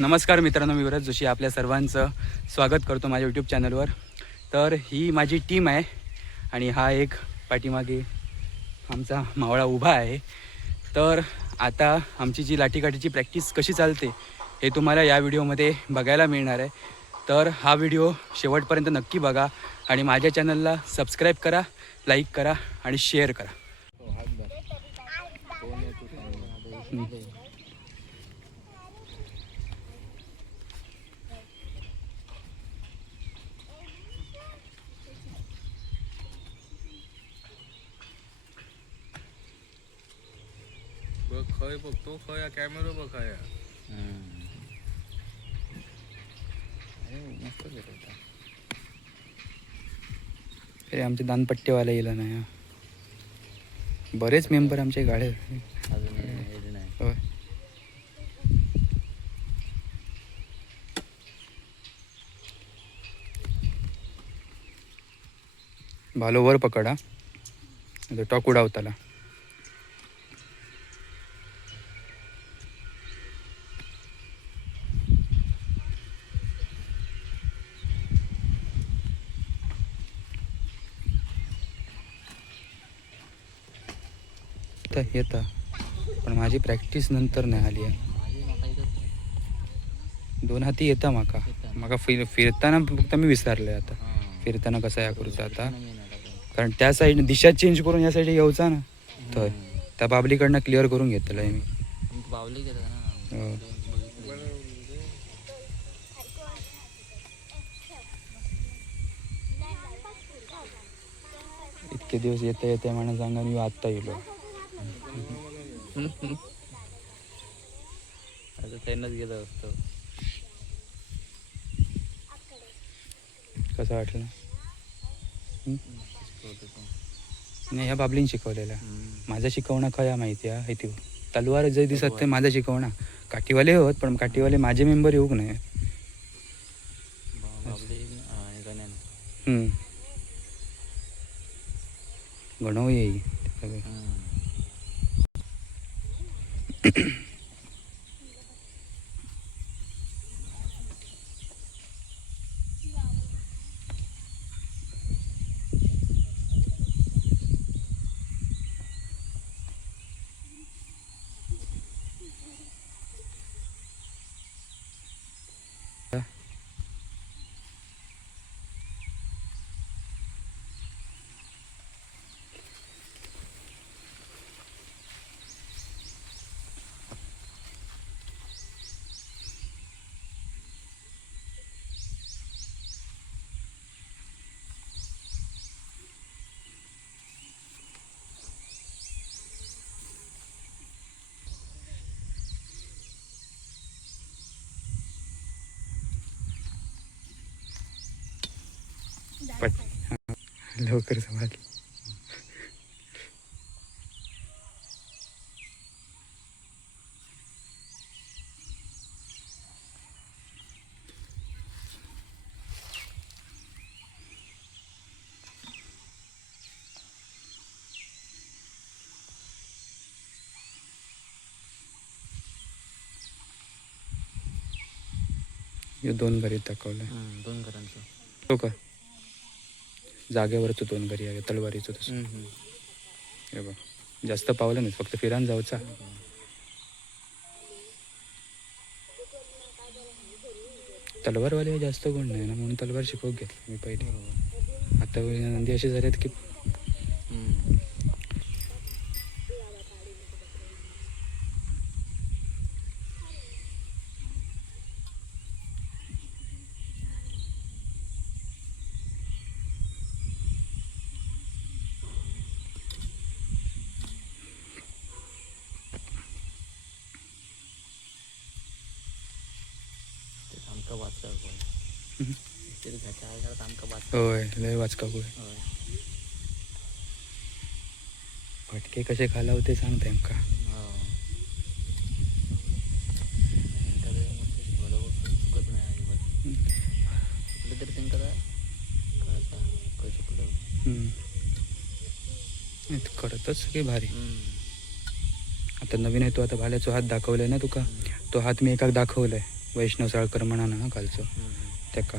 नमस्कार मित्रांनो, मी विराज जोशी आपल्या सर्वांचं स्वागत करतो माझ्या यूट्यूब चॅनलवर. तर ही माझी टीम आहे आणि हा एक पाठीमागे आमचा मावळा उभा आहे. तर आता आमची जी लाठीकाठीची प्रॅक्टिस कशी चालते हे तुम्हाला या व्हिडिओमध्ये बघायला मिळणार आहे. तर हा व्हिडिओ शेवटपर्यंत नक्की बघा आणि माझ्या चॅनलला सबस्क्राईब करा, लाईक करा आणि शेअर करा. बघ खय बघतो खय कॅमेरा बघ खय अरे आमचे दानपट्टेवाला येला नाही. बरेच मेंबर आमचे गाडे होय. भालो वर पकडा, टॉक उडावताला. येता पण माझी प्रॅक्टिस नंतर नाही आली आहे. 2 हाती येता माका फिरताना फक्त मी विसरले. आता फिरताना कसं या करूचा आता, कारण त्या साईड दिशा चेंज करून या साईड येऊचा ना, तर त्या बाबलीकडनं क्लिअर करून घेतलं आहे मी. इतके दिवस येता येते म्हणून सांगा मी आत्ता येलो. त्यांनाच गेलं असतं. कसं वाटलं? नाही, ह्या बाबलीन शिकवलेला. माझा शिकवणं खया माहिती आहे ती तलवार जे दिसत ते माझा शिकवणं. काठीवाले होत पण काठीवाले माझे मेंबर येऊक नाही. गणव येई लवकर सवाल. हे 2 घरी दाखवलंय. 2 घरांचं हो का? जागेवरच 2 घरी आहे तलवारीचं तसं. हे बघ, जास्त पावलं नाही, फक्त फिरान जाऊचा. तलवारवाले जास्त गुण नाही ना, म्हणून तलवार शिकवून घेतली मी पहिले. आता नंदी असे झालेत की होय लय वाचका गोय. फटके कसे खालावते सांगते आमका. करतच की भारी. आता नवीन आहे तो, आता भाल्याचा हात दाखवलाय ना तुका, तो हात मी एकाक दाखवलाय. वैष्णव साळकर म्हणा ना कालचं तेका